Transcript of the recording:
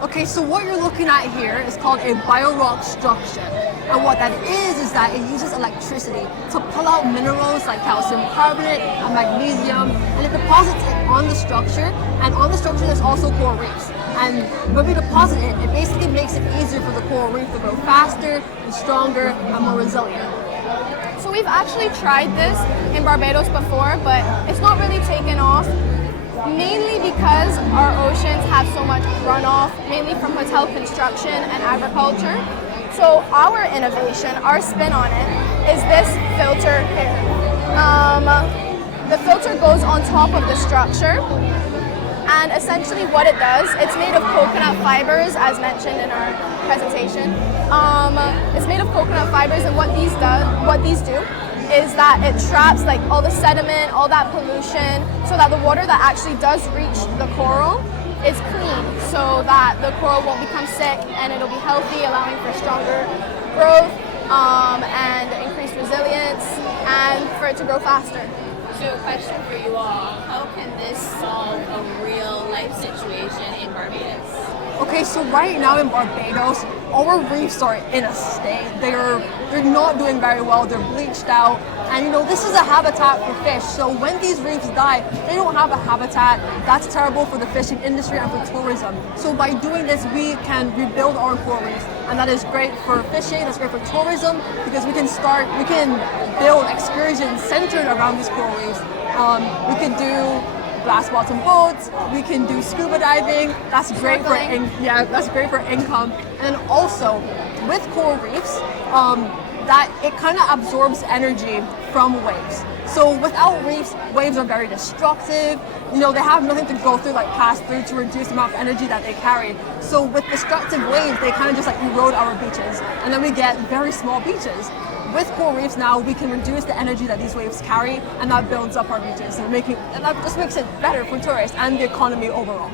Okay, so what you're looking at here is called a biorock structure. And what that is that it uses electricity to pull out minerals like calcium carbonate and magnesium, and it deposits it on the structure. And on the structure, there's also coral reefs. And when we deposit it, it basically makes it easier for the coral reef to grow faster and stronger and more resilient. So we've actually tried this in Barbados before, but it's not really taken off, mainly because our oceans have so much runoff, mainly from hotel construction and agriculture. So our innovation, our spin on it, is this filter here. The filter goes on top of the structure, and essentially what it does, it's made of coconut fibers, as mentioned in our presentation. It's made of coconut fibers, and what these do is that it traps like all the sediment, all that pollution, so that the water that actually does reach the coral is clean, so that the coral won't become sick and it'll be healthy, allowing for stronger growth and increased resilience, and for it to grow faster. So a question for you all, how can this solve a real life situation in Barbados? Okay, so right now in Barbados, our reefs are in a state. They're not doing very well. They're bleached out, and this is a habitat for fish. So when these reefs die, they don't have a habitat. That's terrible for the fishing industry and for tourism. So by doing this, we can rebuild our coral reefs, and that is great for fishing. That's great for tourism because we can build excursions centered around these coral reefs. We can do glass bottom boats, we can do scuba diving. That's great for that's great for income. And then also with coral reefs, that it kind of absorbs energy from waves. So without reefs, waves are very destructive. They have nothing to go through, pass through to reduce the amount of energy that they carry. So with destructive waves, they kind of just erode our beaches, and then we get very small beaches. With coral reefs now, we can reduce the energy that these waves carry, and that builds up our beaches, and that just makes it better for tourists and the economy overall.